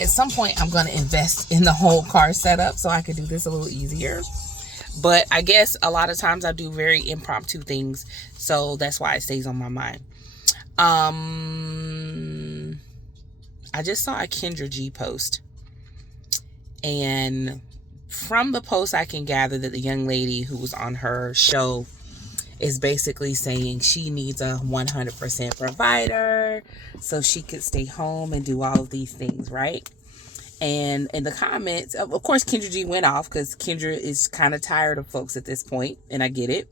At some point, I'm going to invest in the whole car setup so I could do this a little easier. But I guess a lot of times I do very impromptu things, so that's why it stays on my mind. I just saw a Kendra G post, and from the post I can gather that the young lady who was on her show is basically saying she needs a 100% provider so she could stay home and do all of these things, right? And in the comments, of course, Kendra G went off because Kendra is kind of tired of folks at this point, and I get it.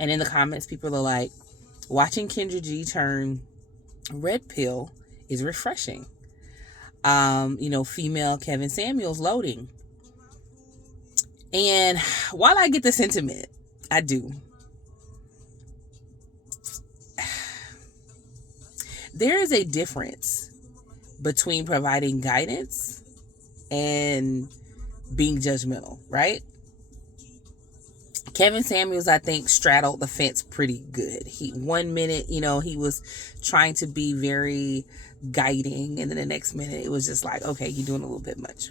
And in the comments, people are like, watching Kendra G turn red pill is refreshing. Female Kevin Samuels loading. And while I get the sentiment, I do. There is a difference between providing guidance and being judgmental, right? Kevin Samuels, I think, straddled the fence pretty good. 1 minute, he was trying to be very guiding, and then the next minute it was just like, okay, you're doing a little bit much.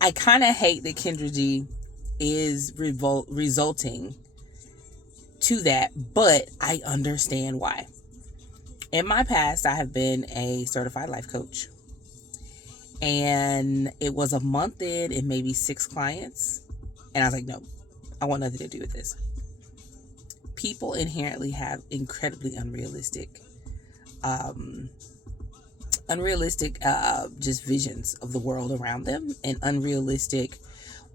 I kind of hate that Kendra G is resulting to that, but I understand why. In my past, I have been a certified life coach, and it was a month in and maybe 6 clients, and I was like, no, I want nothing to do with this. People inherently have incredibly unrealistic just visions of the world around them, and unrealistic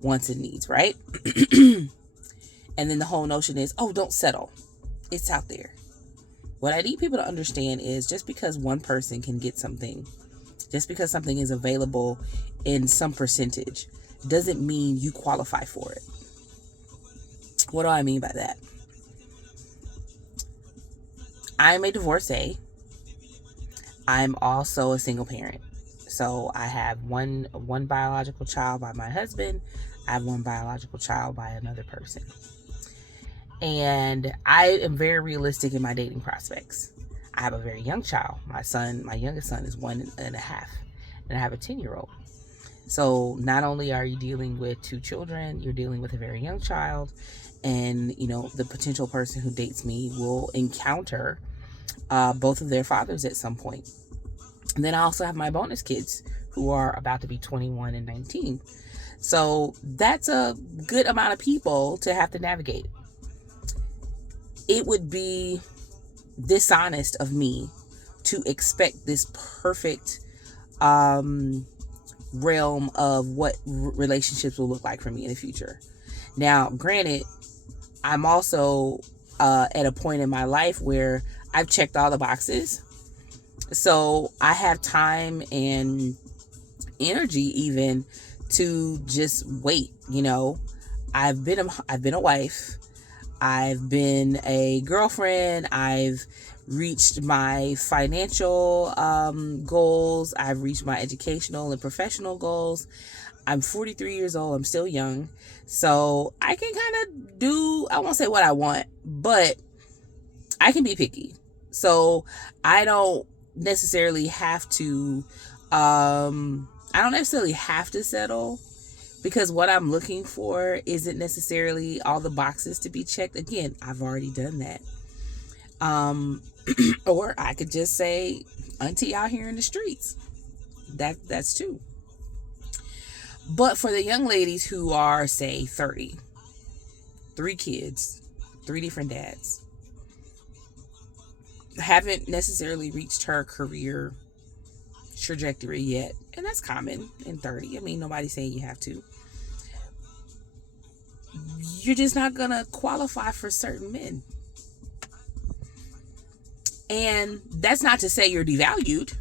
wants and needs, right? And then the whole notion is, oh, don't settle. It's out there. What I need people to understand is just because one person can get something, just because something is available in some percentage, doesn't mean you qualify for it. What do I mean by that? I'm a divorcee. I'm also a single parent. So I have one biological child by my husband. I have one biological child by another person. And I am very realistic in my dating prospects. I have a very young child. My youngest son is 1.5, and I have a 10-year-old. So not only are you dealing with 2 children, you're dealing with a very young child, and the potential person who dates me will encounter both of their fathers at some point. And then I also have my bonus kids who are about to be 21 and 19. So that's a good amount of people to have to navigate. It would be dishonest of me to expect this perfect realm of what relationships will look like for me in the future. Now, granted, I'm also at a point in my life where I've checked all the boxes. So I have time and energy even to just wait. I've been a wife. I've been a girlfriend. I've reached my financial goals. I've reached my educational and professional goals. I'm 43 years old. I'm still young. So I can kind of do, I won't say what I want, but I can be picky. So I don't necessarily have to, settle, because what I'm looking for isn't necessarily all the boxes to be checked. Again, I've already done that. Or I could just say, auntie out here in the streets. That's too. But for the young ladies who are, say, 30, 3 kids, 3 different dads, haven't necessarily reached her career trajectory yet, and that's common in 30. I mean, nobody's saying you have to. You're just not gonna qualify for certain men. And that's not to say you're devalued.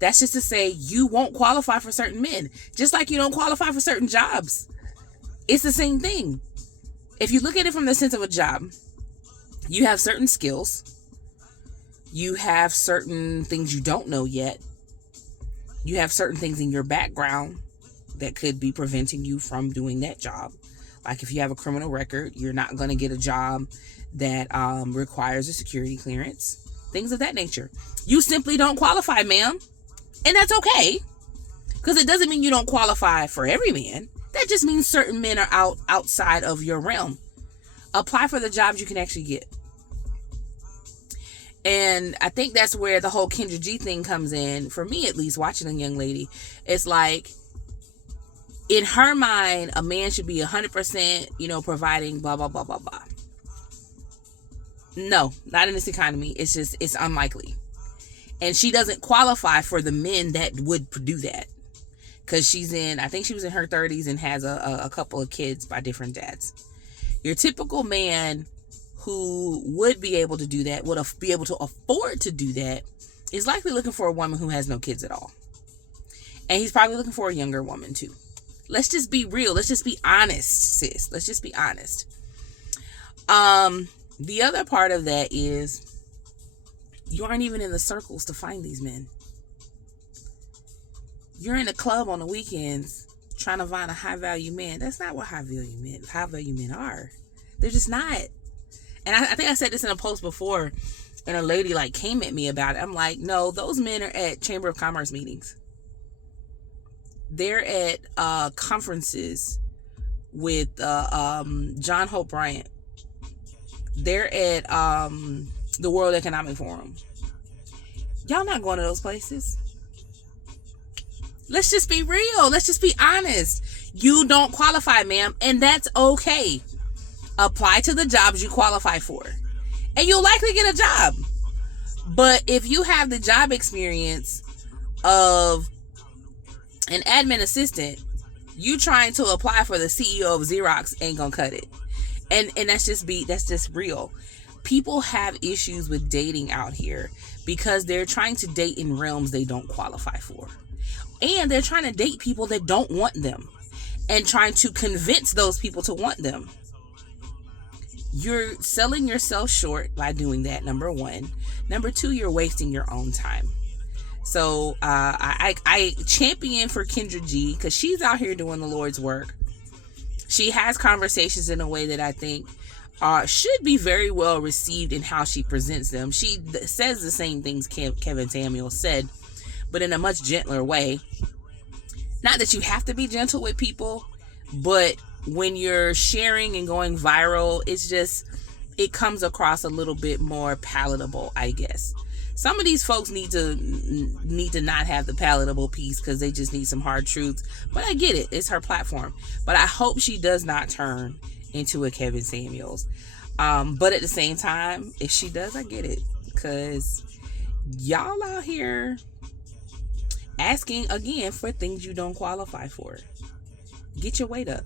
That's just to say you won't qualify for certain men. Just like you don't qualify for certain jobs. It's the same thing. If you look at it from the sense of a job, you have certain skills. You have certain things you don't know yet. You have certain things in your background that could be preventing you from doing that job. Like if you have a criminal record, you're not going to get a job that requires a security clearance. Things of that nature. You simply don't qualify, ma'am. And that's okay, because it doesn't mean you don't qualify for every man. That just means certain men are outside of your realm. Apply for the jobs you can actually get. And I think that's where the whole Kendra G thing comes in. For me, at least, watching a young lady, it's like, in her mind, a man should be 100%, providing blah, blah, blah, blah, blah. No, not in this economy. It's unlikely. And she doesn't qualify for the men that would do that. Because I think she was in her 30s and has a couple of kids by different dads. Your typical man who would be able to do that, would be able to afford to do that, is likely looking for a woman who has no kids at all. And he's probably looking for a younger woman too. Let's just be real. Let's just be honest, sis. Let's just be honest. The other part of that is, you aren't even in the circles to find these men. You're in a club on the weekends trying to find a high-value man. That's not what high-value men are. They're just not. And I think I said this in a post before, and a lady came at me about it. I'm like, no, those men are at Chamber of Commerce meetings. They're at conferences with John Hope Bryant. They're at the World Economic Forum. Y'all not going to those places. Let's just be real. Let's just be honest. You don't qualify, ma'am, and that's okay. Apply to the jobs you qualify for, and you'll likely get a job. But if you have the job experience of an admin assistant, you trying to apply for the CEO of Xerox ain't gonna cut it. And that's just real. People have issues with dating out here because they're trying to date in realms they don't qualify for. And they're trying to date people that don't want them and trying to convince those people to want them. You're selling yourself short by doing that, number one. Number two, you're wasting your own time. So I champion for Kendra G because she's out here doing the Lord's work. She has conversations in a way that I think should be very well received in how she presents them. She says the same things Kevin Samuel said, but in a much gentler way. Not that you have to be gentle with people, but when you're sharing and going viral, it comes across a little bit more palatable, I guess. Some of these folks need to not have the palatable piece because they just need some hard truths. But I get it. It's her platform. But I hope she does not turn into a Kevin Samuels. But at the same time, if she does, I get it. Because y'all out here asking, again, for things you don't qualify for. Get your weight up.